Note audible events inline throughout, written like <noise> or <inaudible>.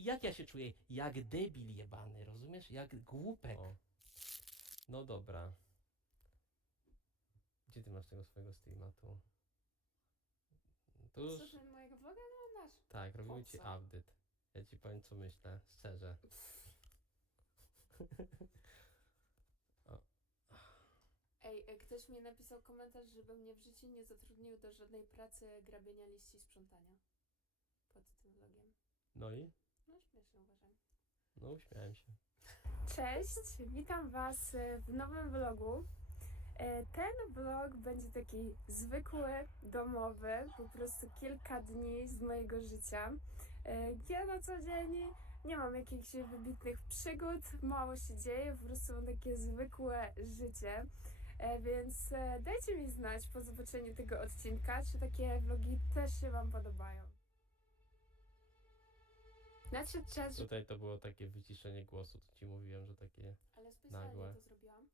I jak ja się czuję? Jak debil jebany, rozumiesz? Jak głupek. O. No dobra. Gdzie ty masz tego swojego streama tu? Tu już... Co ten mojego vloga? No nasz. Tak, robimy ci co? update. Ja ci powiem co myślę, szczerze. <laughs> Ej, e, ktoś mi napisał komentarz, żeby mnie w życiu nie zatrudnił do żadnej pracy grabienia liści i sprzątania. Pod tym vlogiem. No i? No śmieszne uważam. No uśmiałem się. Cześć, witam Was w nowym vlogu. E, Ten vlog będzie taki zwykły, domowy, po prostu kilka dni z mojego życia. E, Ja na co dzień nie mam jakichś wybitnych przygód, mało się dzieje, po prostu mam takie zwykłe życie. E, Więc dajcie mi znać po zobaczeniu tego odcinka, czy takie vlogi też się Wam podobają. Nadszedł czas, Tutaj to było takie wyciszenie głosu, to ci mówiłem, że takie... Ale specjalnie Nagłe. to zrobiłam.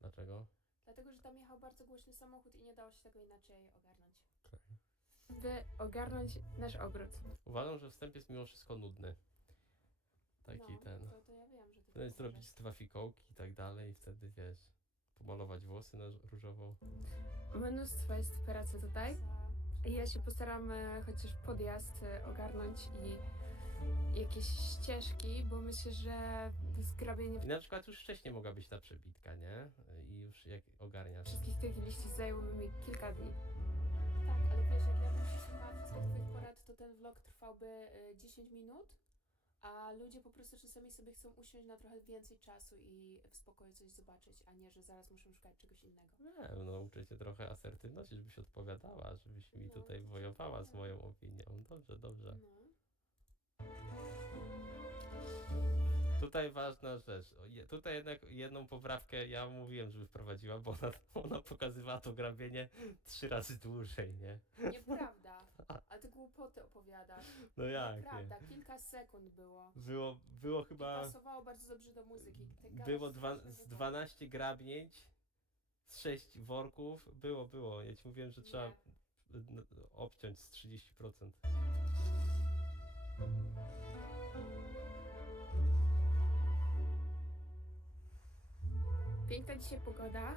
Dlaczego? Dlatego, że tam jechał bardzo głośny samochód i nie dało się tego inaczej ogarnąć. By ogarnąć nasz ogród. Uważam, że wstęp jest mimo wszystko nudny. Taki no, ten. To, to ja wiem, że ty Wtedy tak zrobić dwa fikołki i tak dalej i wtedy wiesz, pomalować włosy na różowo. Mnóstwo jest pracy tutaj. I ja się postaram e, chociaż podjazd e, ogarnąć i jakieś ścieżki, bo myślę, że zgrabienie I na przykład już wcześniej mogła być ta przebitka, nie? I już jak ogarniasz. wszystkich tych liści zajęłoby mi kilka dni. Tak, ale wiesz, jak ja bym się słuchała wszystkich twoich porad, to ten vlog trwałby e, 10 minut, a ludzie po prostu czasami sobie chcą usiąść na trochę więcej czasu i w spokoju coś zobaczyć, a nie, że zaraz muszą szukać czegoś innego. Nie, no uczę cię trochę asertywności, żebyś odpowiadała, żebyś mi No, tutaj wojowała z moją opinią. Dobrze, dobrze. No. Tutaj ważna rzecz. Je- Tutaj jednak jedną poprawkę ja mówiłem, żeby wprowadziła, bo ona, <laughs> ona pokazywała to grabienie trzy razy dłużej, nie? Nieprawda. <laughs> A ty głupoty opowiadasz. No jak? Nie? Nieprawda. Kilka sekund było. Było, było I chyba. pasowało bardzo dobrze do muzyki. Było dwa, z głupoty. 12 grabnięć, z 6 worków. Było, było. Ja ci mówiłem, że trzeba Nie. n- obciąć z 30%. Piękna dzisiaj pogoda.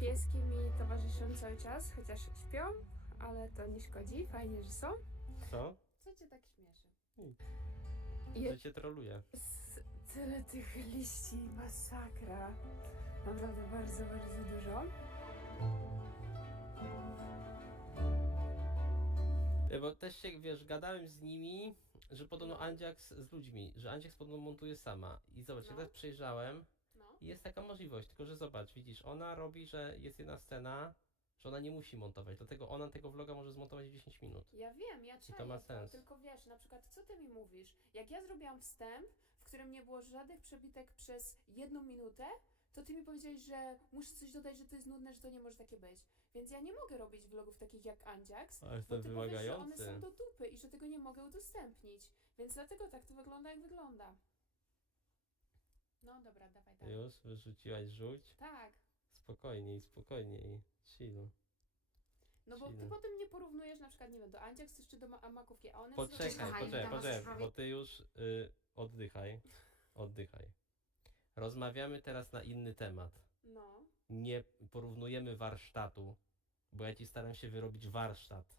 Pieski mi towarzyszą cały czas, chociaż śpią, ale to nie szkodzi. Fajnie, że są. Co? Co cię tak śmieszy? Nic. Że cię troluje. Jest tyle tych liści, masakra. Naprawdę bardzo, bardzo dużo. E, Bo też się, wiesz, gadałem z nimi, że podobno Andziax z ludźmi, że Andziax podobno montuje sama. I zobacz, ja No. teraz przejrzałem jest taka możliwość, tylko że zobacz, widzisz, ona robi, że jest jedna scena, że ona nie musi montować, dlatego ona tego vloga może zmontować w 10 minut. Ja wiem, ja to czaję ma sens. tylko wiesz, na przykład co ty mi mówisz? Jak ja zrobiłam wstęp, w którym nie było żadnych przebitek przez jedną minutę, to ty mi powiedziałeś, że muszę coś dodać, że to jest nudne, że to nie może takie być. Więc ja nie mogę robić vlogów takich jak Andziax, Ale bo ty powiesz, że one wymagający. są do dupy i że tego nie mogę udostępnić. Więc dlatego tak to wygląda, jak wygląda. No dobra, dawaj dalej. Już wyrzuciłaś rzuć? Tak. Spokojniej, spokojniej, chill. No bo ty potem nie porównujesz na przykład, nie wiem, do Andziax czy do Ma- Makówki, a one Poczekaj, zrobią- kochani, poczekaj, tam poczekaj, bo ty już y, oddychaj, oddychaj. Rozmawiamy teraz na inny temat. No. Nie porównujemy warsztatu, bo ja ci staram się wyrobić warsztat,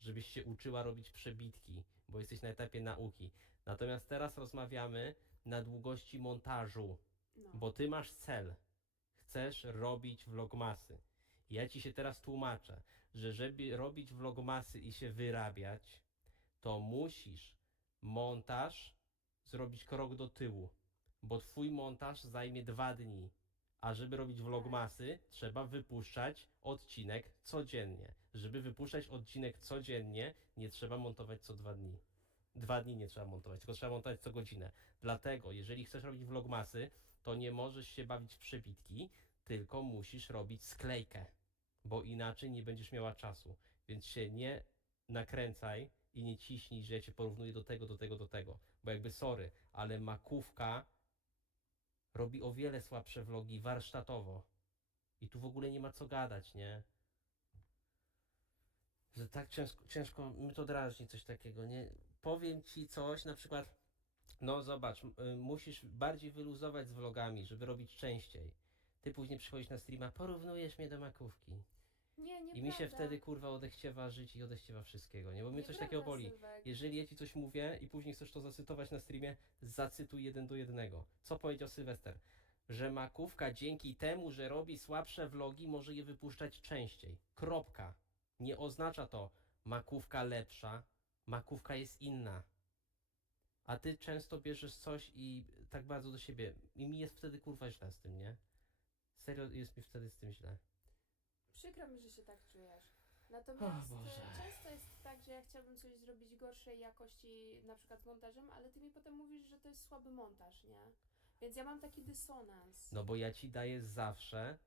żebyś się uczyła robić przebitki, bo jesteś na etapie nauki. Natomiast teraz rozmawiamy na długości montażu, No. bo ty masz cel. Chcesz robić vlogmasy. Ja ci się teraz tłumaczę, że żeby robić vlogmasy i się wyrabiać, to musisz montaż zrobić krok do tyłu, bo twój montaż zajmie dwa dni. A żeby robić vlogmasy, trzeba wypuszczać odcinek codziennie. Żeby wypuszczać odcinek codziennie, nie trzeba montować co dwa dni. Dwa dni nie trzeba montować, tylko trzeba montować co godzinę. Dlatego, jeżeli chcesz robić vlogmasy, to nie możesz się bawić w przebitki, tylko musisz robić sklejkę, bo inaczej nie będziesz miała czasu. Więc się nie nakręcaj i nie ciśnij, że ja cię porównuję do tego, do tego, do tego. Bo jakby sorry, ale makówka robi o wiele słabsze vlogi warsztatowo. I tu w ogóle nie ma co gadać, nie? Że tak ciężko, ciężko mi to drażni coś takiego, nie? Powiem ci coś, na przykład No zobacz, y, musisz bardziej wyluzować z vlogami, żeby robić częściej. Ty później przychodzisz na streama, porównujesz mnie do makówki. Nie, nie I mi się wtedy kurwa odechciewa żyć i odechciewa wszystkiego, nie? Bo mnie coś takiego boli. Jeżeli ja ci coś mówię i później chcesz to zacytować na streamie, zacytuj jeden do jednego. Co powiedział Sylwester? Że makówka dzięki temu, że robi słabsze vlogi, może je wypuszczać częściej. Kropka. Nie oznacza to makówka lepsza, makówka jest inna. A ty często bierzesz coś i tak bardzo do siebie. I mi jest wtedy kurwa źle z tym, nie? Serio jest mi wtedy z tym źle. Przykro mi, że się tak czujesz. Natomiast e, często jest tak, że ja chciałabym coś zrobić gorszej jakości, na przykład z montażem, ale ty mi potem mówisz, że to jest słaby montaż, nie? Więc ja mam taki dysonans. No bo ja ci daję zawsze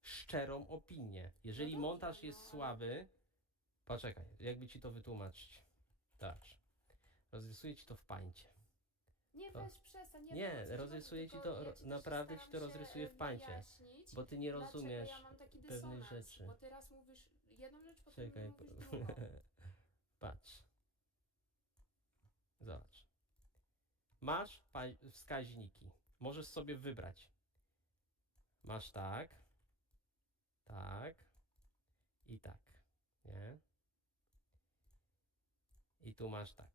szczerą opinię. Jeżeli No dobrze, montaż jest no, słaby, poczekaj, jakby ci to wytłumaczyć. Tak. Rozrysuję ci to w pańcie. Nie, to- weź przestań. Nie, Nie, rozrysuję ci to- ja ci naprawdę ci to rozrysuję w pańcie, Bo ty nie rozumiesz ja pewnych rzeczy. Bo ty raz mówisz jedną rzecz, potem Czekaj. mówisz drugą. <laughs> Patrz. Zobacz. Masz wskaźniki. Możesz sobie wybrać. Masz tak, tak i tak. Nie? I tu masz tak.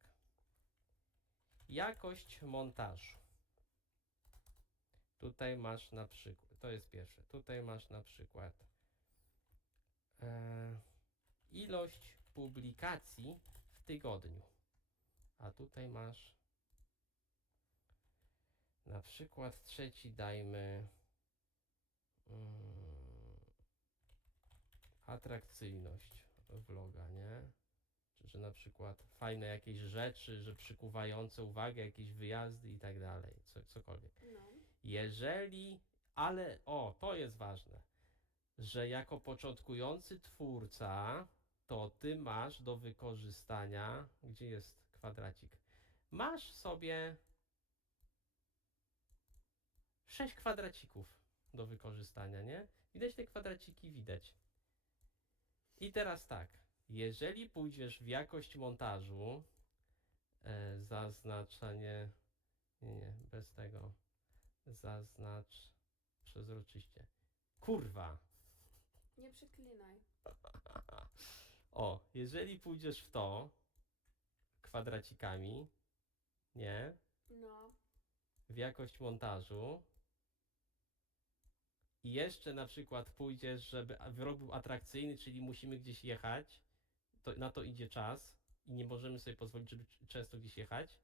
Jakość montażu. Tutaj masz na przykład, to jest pierwsze. Tutaj masz na przykład e, ilość publikacji w tygodniu. A tutaj masz na przykład trzeci dajmy mm, atrakcyjność vloga, nie? Że na przykład fajne jakieś rzeczy, że przykuwające uwagę, jakieś wyjazdy i tak dalej, co, cokolwiek. No. Jeżeli, ale o, to jest ważne, że jako początkujący twórca, to ty masz do wykorzystania, gdzie jest kwadracik? Masz sobie sześć kwadracików do wykorzystania, nie? Widać te kwadraciki, widać. I teraz tak, jeżeli pójdziesz w jakość montażu, e, zaznaczanie, nie, nie, bez tego, zaznacz przezroczyście. Kurwa! Nie przeklinaj. <laughs> O, jeżeli pójdziesz w to kwadracikami, nie, No. w jakość montażu i jeszcze na przykład pójdziesz, żeby wyrok był atrakcyjny, czyli musimy gdzieś jechać, to na to idzie czas i nie możemy sobie pozwolić, żeby często gdzieś jechać,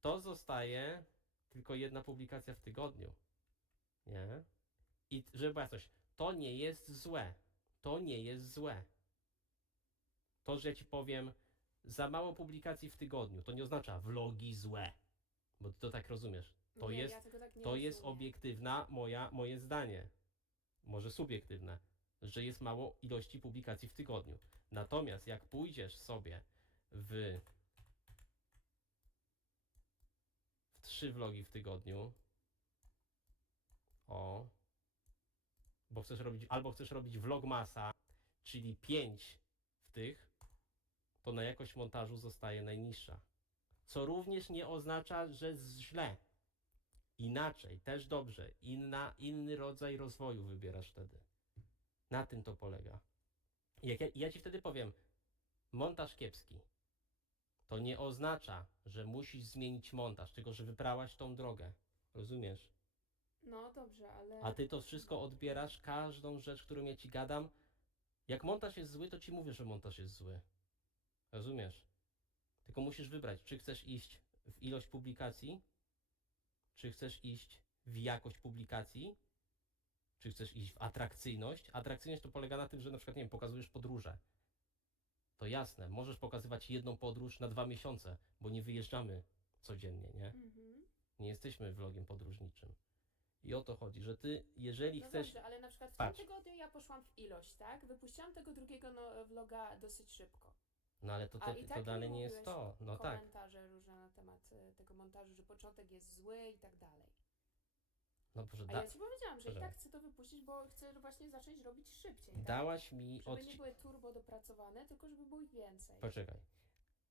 to zostaje tylko jedna publikacja w tygodniu. Nie? I żeby była coś, to nie jest złe. To nie jest złe. To, że ja ci powiem, za mało publikacji w tygodniu, to nie oznacza vlogi złe. Bo ty to tak rozumiesz. To nie, jest, ja tak to jest obiektywna moja, moje zdanie. Może subiektywne, że jest mało ilości publikacji w tygodniu. Natomiast jak pójdziesz sobie w, w trzy vlogi w tygodniu, o, bo chcesz robić, albo chcesz robić vlogmasa, czyli pięć w tych, to na jakość montażu zostaje najniższa. Co również nie oznacza, że źle. Inaczej, też dobrze. Inna, inny rodzaj rozwoju wybierasz wtedy. Na tym to polega. Jak ja, ja ci wtedy powiem, montaż kiepski, to nie oznacza, że musisz zmienić montaż, tylko że wybrałaś tą drogę. Rozumiesz? No dobrze, ale. A ty to wszystko odbierasz, każdą rzecz, którą ja ci gadam. Jak montaż jest zły, to ci mówię, że montaż jest zły. Rozumiesz? Tylko musisz wybrać, czy chcesz iść w ilość publikacji, czy chcesz iść w jakość publikacji, czy chcesz iść w atrakcyjność. Atrakcyjność to polega na tym, że na przykład, nie wiem, pokazujesz podróże. To jasne, możesz pokazywać jedną podróż na dwa miesiące, bo nie wyjeżdżamy codziennie, nie? Mhm. Nie jesteśmy vlogiem podróżniczym. I o to chodzi, że ty, jeżeli No chcesz. dobrze, ale na przykład w Patrz. tym tygodniu ja poszłam w ilość, tak? Wypuściłam tego drugiego no, vloga dosyć szybko. No ale to, A te, i to tak dalej nie jest mówiłeś to. No tak. Komentarze różne na temat e, tego montażu, że początek jest zły i tak dalej. No A da, ja ci powiedziałam, że i tak chcę to wypuścić, bo chcę właśnie zacząć robić szybciej. Tak? dałaś mi Żeby od. nie były turbo dopracowane, tylko żeby było ich więcej. Poczekaj.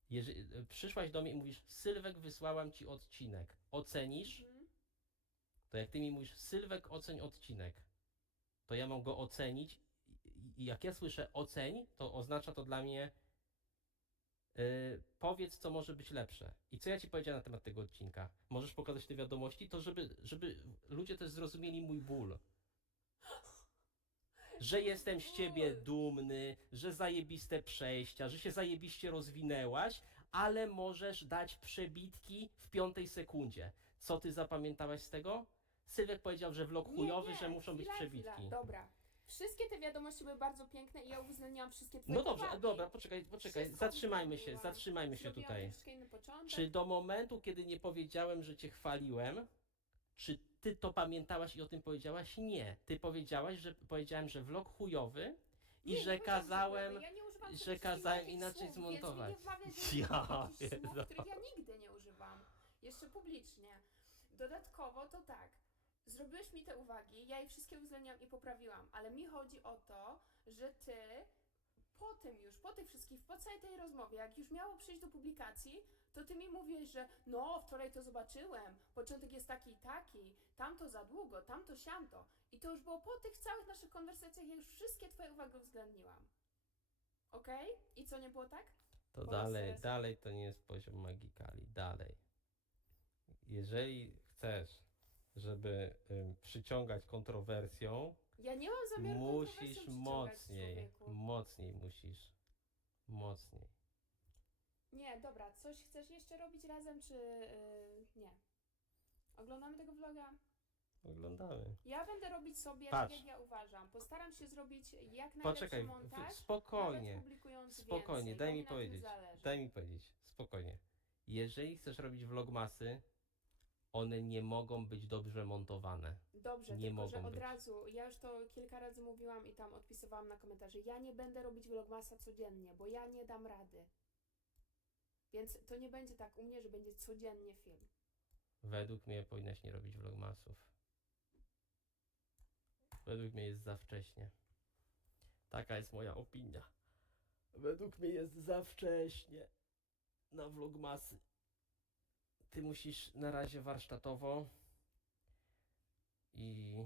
Jeżeli, przyszłaś do mnie i mówisz, Sylwek, wysłałam ci odcinek, ocenisz, Mhm. to jak ty mi mówisz, Sylwek, oceń odcinek, to ja mam go ocenić i jak ja słyszę oceń, to oznacza to dla mnie y, powiedz, co może być lepsze. I co ja ci powiedziałem na temat tego odcinka? Możesz pokazać te wiadomości, to żeby, żeby ludzie też zrozumieli mój ból. Że jestem z ciebie dumny, że zajebiste przejścia, że się zajebiście rozwinęłaś, ale możesz dać przebitki w piątej sekundzie. Co ty zapamiętałaś z tego? Sylwek powiedział, że vlog Nie, chujowy, nie, że muszą być chwila, przebitki. Chwila. Dobra. Wszystkie te wiadomości były bardzo piękne i ja uwzględniałam wszystkie twoje No dobrze, uwagi. dobra, poczekaj, poczekaj, Wszystko zatrzymajmy się, uwzględniłam. zatrzymajmy się Zrobiłam tutaj. troszeczkę inny początek. Czy do momentu, kiedy nie powiedziałem, że cię chwaliłem, czy ty to pamiętałaś i o tym powiedziałaś? Nie. Ty powiedziałaś, że powiedziałem, że vlog chujowy i Nie, że nie powiedziałam, kazałem, ja nie używam że przede wszystkim kazałem takich inaczej słów, zmontować. Mi nie wmawiaj, że <laughs> Ja ja jakichś słów, pierdolę. których ja nigdy nie używam. Jeszcze publicznie. Dodatkowo to tak. Zrobiłeś mi te uwagi, ja je wszystkie uwzględniłam i poprawiłam, ale mi chodzi o to, że ty po tym już, po tych wszystkich, po całej tej rozmowie, jak już miało przyjść do publikacji, to ty mi mówisz, że no, wczoraj to zobaczyłem, początek jest taki i taki, tamto za długo, tamto siamto. I to już było po tych całych naszych konwersacjach, ja już wszystkie twoje uwagi uwzględniłam. Okej? I co, nie było tak? To Po dalej, dalej to nie jest poziom magikali. Dalej. Jeżeli chcesz, żeby przyciągać kontrowersją, Ja nie mam zamiaru musisz przyciągać, mocniej, człowieku. mocniej musisz. Mocniej. Nie, dobra, coś chcesz jeszcze robić razem, czy yy, nie? Oglądamy tego vloga? Oglądamy. Ja będę robić sobie Patrz. tak, jak ja uważam. Postaram się zrobić jak najlepszy Poczekaj, w- montaż, spokojnie. publikując Spokojnie, więcej, daj mi na tym powiedzieć. zależy. Daj mi powiedzieć, spokojnie. Jeżeli chcesz robić vlogmasy, one nie mogą być dobrze montowane. Dobrze, nie tylko że mogą od być. razu, ja już to kilka razy mówiłam i tam odpisywałam na komentarze, ja nie będę robić vlogmasa codziennie, bo ja nie dam rady. Więc to nie będzie tak u mnie, że będzie codziennie film. Według mnie powinnaś nie robić vlogmasów. Według mnie jest za wcześnie. Taka jest moja opinia. Według mnie jest za wcześnie na vlogmasy. Ty musisz na razie warsztatowo i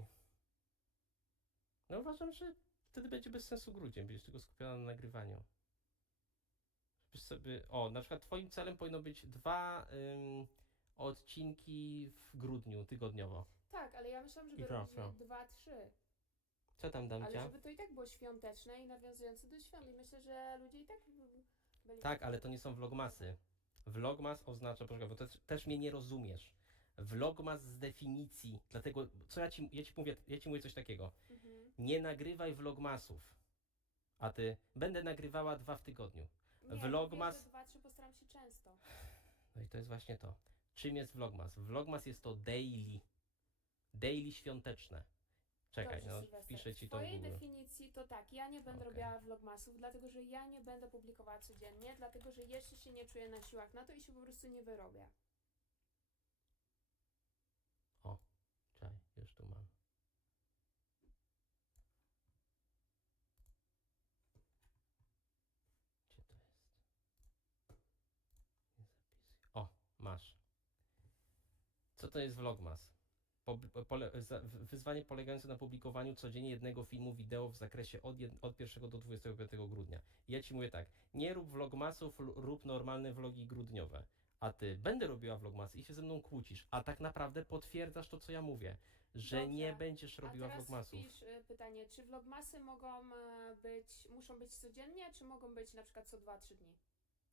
no uważam, że wtedy będzie bez sensu grudzień, będziesz tylko skupiona na nagrywaniu. Żebyś sobie, o, na przykład twoim celem powinno być dwa ym, odcinki w grudniu, tygodniowo. Tak, ale ja myślałam, żeby I robić dwa, trzy. Co tam, Ale Damcia? żeby to i tak było świąteczne i nawiązujące do świąt. I myślę, że ludzie i tak by- byli... Tak, ale to nie są vlogmasy. Vlogmas oznacza, poczekaj, bo też, też mnie nie rozumiesz. Vlogmas z definicji, dlatego, co ja ci, ja ci mówię, ja ci mówię coś takiego. Mhm. Nie nagrywaj vlogmasów. A ty, będę nagrywała dwa w tygodniu. Nie, Vlogmas- dwa, trzy postaram się często. No i to jest właśnie to. Czym jest vlogmas? Vlogmas jest to daily. Daily świąteczne. Czekaj, Dobrze, no Sylwester. wpiszę ci W to w twojej Google. definicji to tak, ja nie będę Okej. robiła vlogmasów, dlatego że ja nie będę publikowała codziennie, dlatego że jeszcze się nie czuję na siłach na to i się po prostu nie wyrobię. Czekaj, już tu mam. Gdzie to jest? Nie zapisuj. O, masz. Co to jest Vlogmas? Pole, wyzwanie polegające na publikowaniu codziennie jednego filmu wideo w zakresie od, jed, od 1 do 25 grudnia. Ja ci mówię tak, nie rób vlogmasów, rób normalne vlogi grudniowe. A ty, będę robiła vlogmasy i się ze mną kłócisz, a tak naprawdę potwierdzasz to, co ja mówię, że Dobrze. nie będziesz A robiła teraz vlogmasów. wpisz y, pytanie, czy vlogmasy mogą e, być, muszą być codziennie, czy mogą być na przykład co 2-3 dni?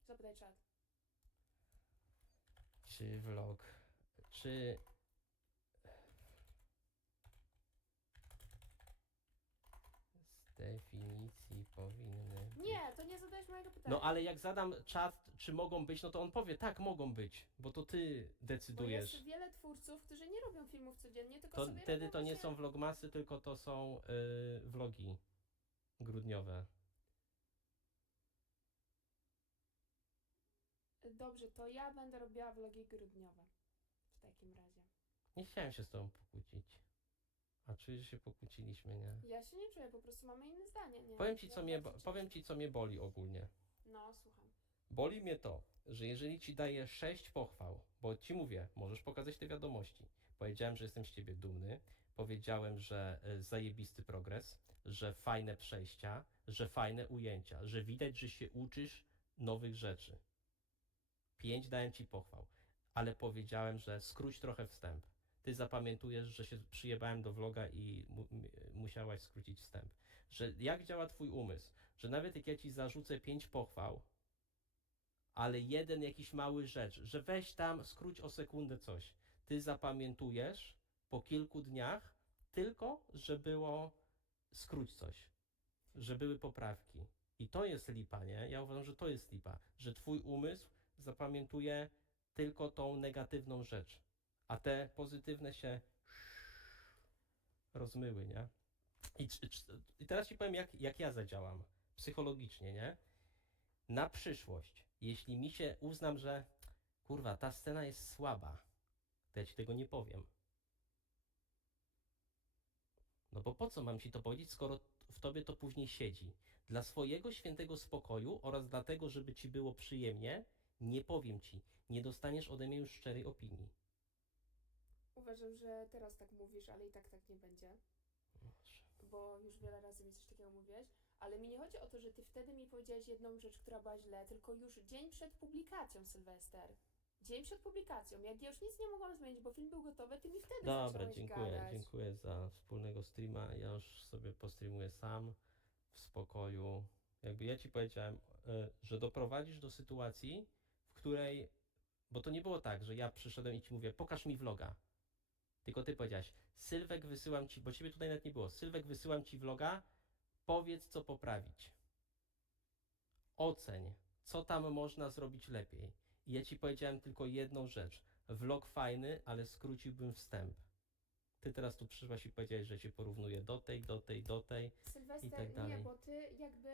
Zapytaj czat. Czy vlog, czy... Z definicji powinny być... Nie, to nie zadajesz mojego pytania. No ale jak zadam czat, czy mogą być, no to on powie, tak, mogą być, bo to ty Bo decydujesz. jest wiele twórców, którzy nie robią filmów codziennie, tylko To sobie wtedy robią to nie właśnie- są vlogmasy, tylko to są y, vlogi grudniowe. Dobrze, to ja będę robiła vlogi grudniowe. W takim razie. Nie chciałem się z tobą pokłócić. A czujesz, że się pokłóciliśmy, nie? Ja się nie czuję, po prostu mamy inne zdanie. Nie? Powiem ci, co mnie, powiem ci, co mnie boli ogólnie. No, słucham. Boli mnie to, że jeżeli ci daję sześć pochwał, bo ci mówię, możesz pokazać te wiadomości. Powiedziałem, że jestem z ciebie dumny, powiedziałem, że e, zajebisty progres, że fajne przejścia, że fajne ujęcia, że widać, że się uczysz nowych rzeczy. Pięć dałem ci pochwał, ale powiedziałem, że skróć trochę wstęp. Ty zapamiętujesz, że się przyjebałem do vloga i mu, musiałaś skrócić wstęp. Że jak działa twój umysł, że nawet jak ja ci zarzucę pięć pochwał, ale jeden jakiś mały rzecz, że weź tam, skróć o sekundę coś. Ty zapamiętujesz po kilku dniach tylko, że było skróć coś, że były poprawki. I to jest lipa, nie? Ja uważam, że to jest lipa, że twój umysł zapamiętuje tylko tą negatywną rzecz, a te pozytywne się rozmyły, nie? I, i teraz ci powiem, jak, jak ja zadziałam psychologicznie, nie? Na przyszłość, jeśli mi się uznam, że kurwa, ta scena jest słaba, to ja ci tego nie powiem. No bo po co mam ci to powiedzieć, skoro w tobie to później siedzi? Dla swojego świętego spokoju oraz dlatego, żeby ci było przyjemnie, nie powiem ci. Nie dostaniesz ode mnie już szczerej opinii. Uważam, że teraz tak mówisz, ale i tak tak nie będzie. bo już wiele razy mi coś takiego mówiłeś, ale mi nie chodzi o to, że ty wtedy mi powiedziałeś jedną rzecz, która była źle, tylko już dzień przed publikacją, Sylwester. Dzień przed publikacją, jak ja już nic nie mogłam zmienić, bo film był gotowy, ty mi wtedy Dobra, dziękuję, gadać. dziękuję za wspólnego streama. Ja już sobie postreamuję sam, w spokoju. Jakby ja ci powiedziałem, y, że doprowadzisz do sytuacji, w której, bo to nie było tak, że ja przyszedłem i ci mówię, pokaż mi vloga. Tylko ty powiedziałaś, Sylwek wysyłam ci, bo ciebie tutaj nawet nie było, Sylwek wysyłam ci vloga, powiedz co poprawić. Oceń, co tam można zrobić lepiej. I ja ci powiedziałem tylko jedną rzecz. Vlog fajny, ale skróciłbym wstęp. Ty teraz tu przyszłaś i powiedziałeś, że cię porównuję do tej, do tej, do tej. Sylwester, i tak nie, dalej. bo ty jakby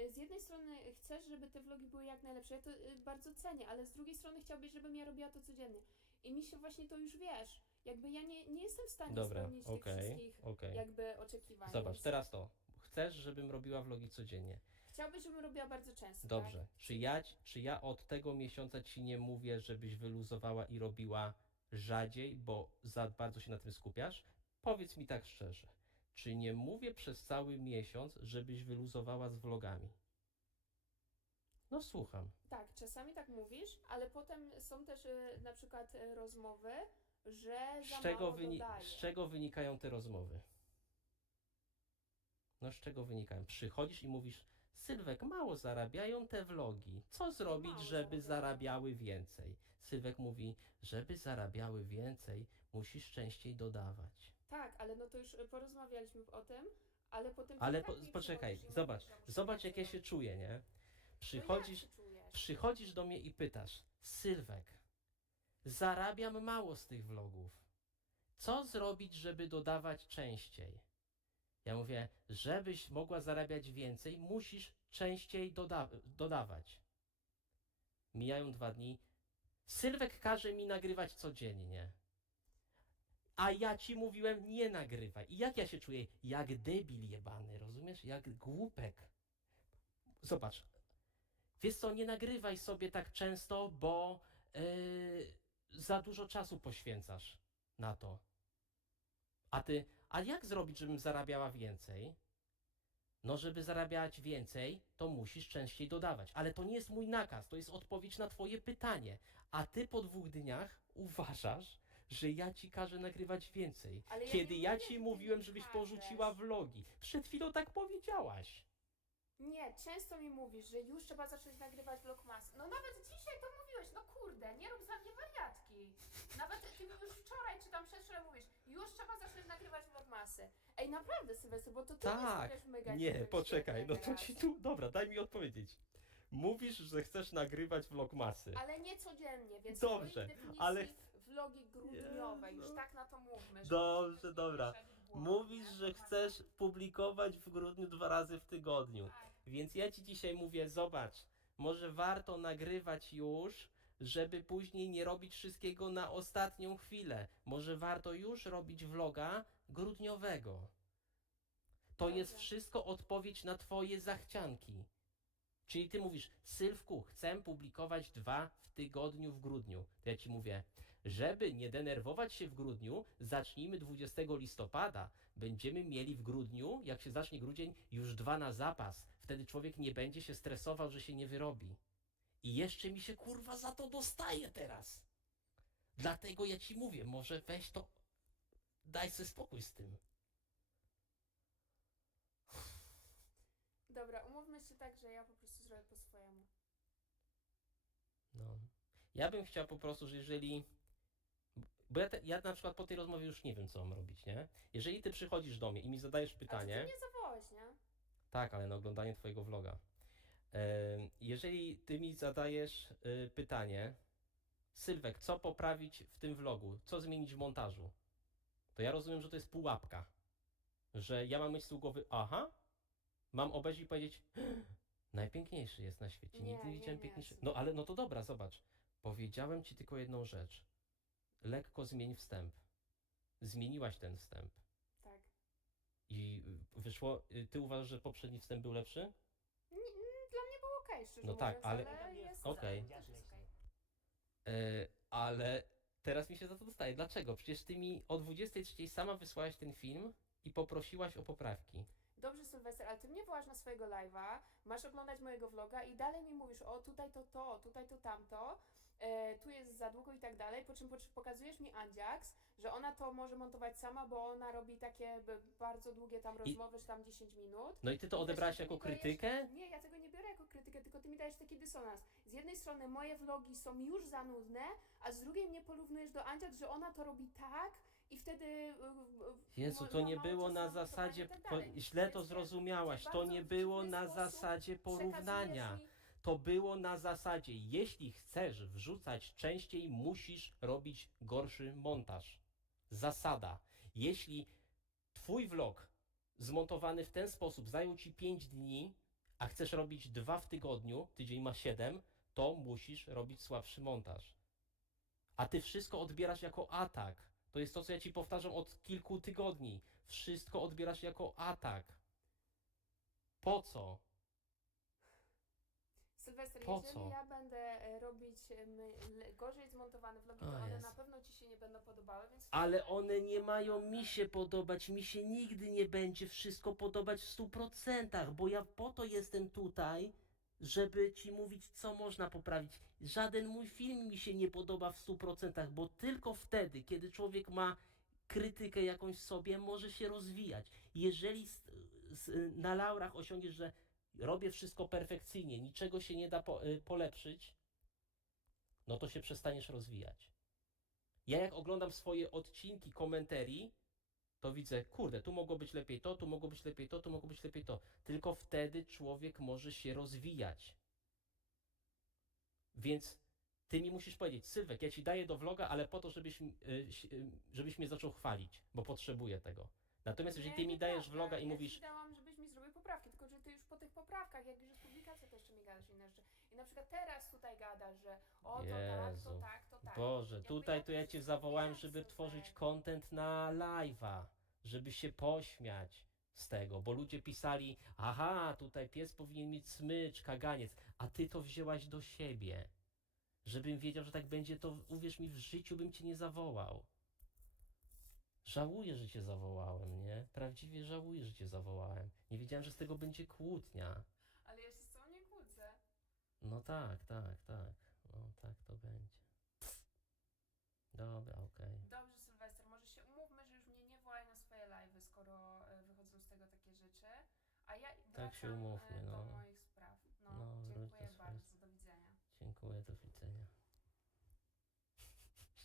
y, z jednej strony chcesz, żeby te vlogi były jak najlepsze, ja to y, bardzo cenię, ale z drugiej strony chciałbyś, żebym ja robiła to codziennie. I mi się właśnie to już wiesz. Jakby ja nie, nie jestem w stanie Dobra, spełnić tych wszystkich okej. jakby oczekiwań. Zobacz, więc teraz to. Chcesz, żebym robiła vlogi codziennie. Chciałbyś, żebym robiła bardzo często, Dobrze. tak? Czy ja, czy ja od tego miesiąca ci nie mówię, żebyś wyluzowała i robiła rzadziej, bo za bardzo się na tym skupiasz? Powiedz mi tak szczerze. Czy nie mówię przez cały miesiąc, żebyś wyluzowała z vlogami? No słucham. Tak, czasami tak mówisz, ale potem są też y, na przykład y, rozmowy, że za Z czego, mało wyni- dodaję. z czego wynikają te rozmowy? No z czego wynikają? Przychodzisz i mówisz, Sylwek, mało zarabiają te vlogi. Co zrobić, Mało żeby zarabiają. zarabiały więcej? Sylwek mówi, żeby zarabiały więcej, musisz częściej dodawać. Tak, ale no to już y, porozmawialiśmy o tym, ale potem... Ale tak po, poczekaj, zobacz, zobacz jak ja się czuję, nie? No Przychodzisz, czujesz? przychodzisz do mnie i pytasz, Sylwek, zarabiam mało z tych vlogów. Co zrobić, żeby dodawać częściej? Ja mówię, żebyś mogła zarabiać więcej, musisz częściej doda dodawać. Mijają dwa dni. Sylwek każe mi nagrywać codziennie. A ja ci mówiłem, nie nagrywaj. I jak ja się czuję? Jak debil jebany, rozumiesz? Jak głupek. Zobacz, Wiesz co, nie nagrywaj sobie tak często, bo yy, za dużo czasu poświęcasz na to. A ty, a jak zrobić, żebym zarabiała więcej? No, żeby zarabiać więcej, to musisz częściej dodawać. Ale to nie jest mój nakaz, to jest odpowiedź na twoje pytanie. A ty po dwóch dniach uważasz, że ja ci każę nagrywać więcej. Ale ja Kiedy ja mówię, ci mówiłem, żebyś porzuciła vlogi. Przed chwilą tak powiedziałaś. Nie, często mi mówisz, że już trzeba zacząć nagrywać vlogmas. No nawet dzisiaj to mówiłeś, no kurde, nie rób za mnie wariatki. Nawet ty mi już wczoraj, czy tam przedwczoraj mówisz, już trzeba zacząć nagrywać vlogmasy. Ej, naprawdę Sylwester, bo to ty Tak, stawiasz mega Nie, poczekaj, no to teraz. ci tu. Dobra, daj mi odpowiedzieć. Mówisz, że chcesz nagrywać vlogmasy. Ale nie codziennie, więc Dobrze, ale- vlogi grudniowe, już Jezu. tak na to mówmy. Dobrze, nie dobra. Mówisz, że chcesz publikować w grudniu dwa razy w tygodniu. Więc ja ci dzisiaj mówię, zobacz, może warto nagrywać już, żeby później nie robić wszystkiego na ostatnią chwilę. Może warto już robić vloga grudniowego. To jest wszystko odpowiedź na twoje zachcianki. Czyli ty mówisz, Sylwku, chcę publikować dwa w tygodniu w grudniu. To ja ci mówię, żeby nie denerwować się w grudniu, zacznijmy 20 listopada. Będziemy mieli w grudniu, jak się zacznie grudzień, już dwa na zapas. Wtedy człowiek nie będzie się stresował, że się nie wyrobi. I jeszcze mi się kurwa za to dostaje teraz. Dlatego ja ci mówię, może weź to, daj sobie spokój z tym. Dobra, umówmy się tak, że ja po prostu zrobię po swojemu. No. Ja bym chciał po prostu, że jeżeli. Bo ja, te, ja na przykład po tej rozmowie już nie wiem, co mam robić, nie? Jeżeli ty przychodzisz do mnie i mi zadajesz pytanie. ty mnie zawołałeś, nie? Tak, ale na oglądanie twojego vloga. Jeżeli ty mi zadajesz y, pytanie, Sylwek, co poprawić w tym vlogu? Co zmienić w montażu? To ja rozumiem, że to jest pułapka. Że ja mam mieć z tyłu głowy, aha, mam obejrzeć i powiedzieć, najpiękniejszy jest na świecie. Nigdy nie widziałem nie, piękniejszy. No ale no to dobra, zobacz. Powiedziałem ci tylko jedną rzecz. Lekko zmień wstęp. Zmieniłaś ten wstęp. Tak. I wyszło, y, ty uważasz, że poprzedni wstęp był lepszy? N- n- Dla mnie było okej, szczerze No tak, mówiąc, ale- ale jest Okej. okej. E, ale teraz mi się za to dostaje. Dlaczego? Przecież ty mi o 23 sama wysłałaś ten film i poprosiłaś o poprawki. Dobrze, Sylwester, ale ty mnie wołasz na swojego live'a, masz oglądać mojego vloga i dalej mi mówisz, o tutaj to to, tutaj to tamto, e, tu jest za długo i tak dalej, po czym po- pokazujesz mi Andziax, że ona to może montować sama, bo ona robi takie bardzo długie tam rozmowy, że tam 10 minut. No i ty to odebrałaś jako dajesz- krytykę? Nie, ja tego nie biorę jako krytykę, tylko ty mi dajesz taki dysonans. Z jednej strony moje vlogi są już za nudne, a z drugiej mnie porównujesz do Andziax, że ona to robi tak i wtedy... y, Jezu, to nie było na zasadzie, tak po, źle to zrozumiałaś, to nie było na zasadzie porównania. To było na zasadzie, jeśli chcesz wrzucać częściej, musisz robić gorszy montaż. Zasada. Jeśli twój vlog zmontowany w ten sposób zajął ci 5 dni, a chcesz robić dwa w tygodniu, tydzień ma 7, to musisz robić słabszy montaż. A ty wszystko odbierasz jako atak. To jest to, co ja ci powtarzam od kilku tygodni. Wszystko odbierasz jako atak. Po co? Sylwester, Po jeżeli co? ja będę e, robić em, le- gorzej zmontowane vlogi, to O one Jezu. na pewno ci się nie będą podobały, więc... Ale one nie mają mi się podobać, mi się nigdy nie będzie wszystko podobać w stu procentach, bo ja po to jestem tutaj, żeby ci mówić, co można poprawić. Żaden mój film mi się nie podoba w stu procentach, bo tylko wtedy, kiedy człowiek ma krytykę jakąś w sobie, może się rozwijać. Jeżeli na laurach osiągniesz, że robię wszystko perfekcyjnie, niczego się nie da po, y, polepszyć, no to się przestaniesz rozwijać. Ja jak oglądam swoje odcinki komentarii, to widzę, kurde, tu mogło być lepiej to, tu mogło być lepiej to, tu mogło być lepiej to. Tylko wtedy człowiek może się rozwijać. Więc ty mi musisz powiedzieć, Sylwek, ja ci daję do vloga, ale po to, żebyś, y, y, żebyś mnie zaczął chwalić, bo potrzebuję tego. Natomiast jeżeli Nie, ty mi dajesz vloga i mówisz, poprawki, tylko że ty już po tych poprawkach, jak już publikacja, to jeszcze mi gadasz inne rzeczy. I na przykład teraz tutaj gadasz, że o, to tak, to tak, to tak. Boże, Jakby tutaj ja to ja cię zawołałem, żeby tworzyć content na live'a, żeby się pośmiać z tego, bo ludzie pisali, aha, tutaj pies powinien mieć smycz, kaganiec, a ty to wzięłaś do siebie. Żebym wiedział, że tak będzie, to uwierz mi, w życiu bym cię nie zawołał. Żałuję, że cię zawołałem, nie? Prawdziwie żałuję, że cię zawołałem. Nie wiedziałem, że z tego będzie kłótnia. Ale ja się z tobą nie kłócę. No tak, tak, tak. No tak to będzie. Dobra, okej. Dobrze, Sylwester, może się umówmy, że już mnie nie wołaj na swoje live'y, skoro e, wychodzą z tego takie rzeczy. A ja wracam Tak się umówmy, e, do no. moich spraw. No, No, wróć do dziękuję bardzo, do widzenia. Dziękuję, do widzenia.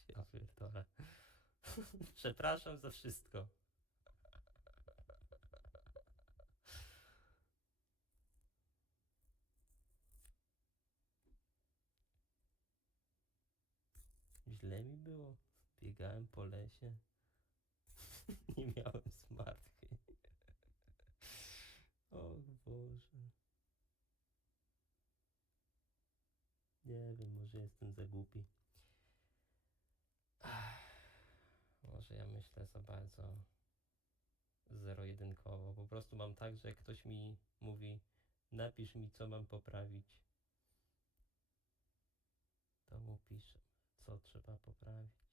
<laughs> Ja pierdolę. <laughs> Przepraszam za wszystko. Źle mi było. Biegałem po lesie. <laughs> Nie miałem smartki. <laughs> O Boże. Nie wiem, może jestem za głupi że ja myślę za bardzo zero-jedynkowo. Po prostu mam tak, że jak ktoś mi mówi, napisz mi, co mam poprawić, to mu piszę, co trzeba poprawić.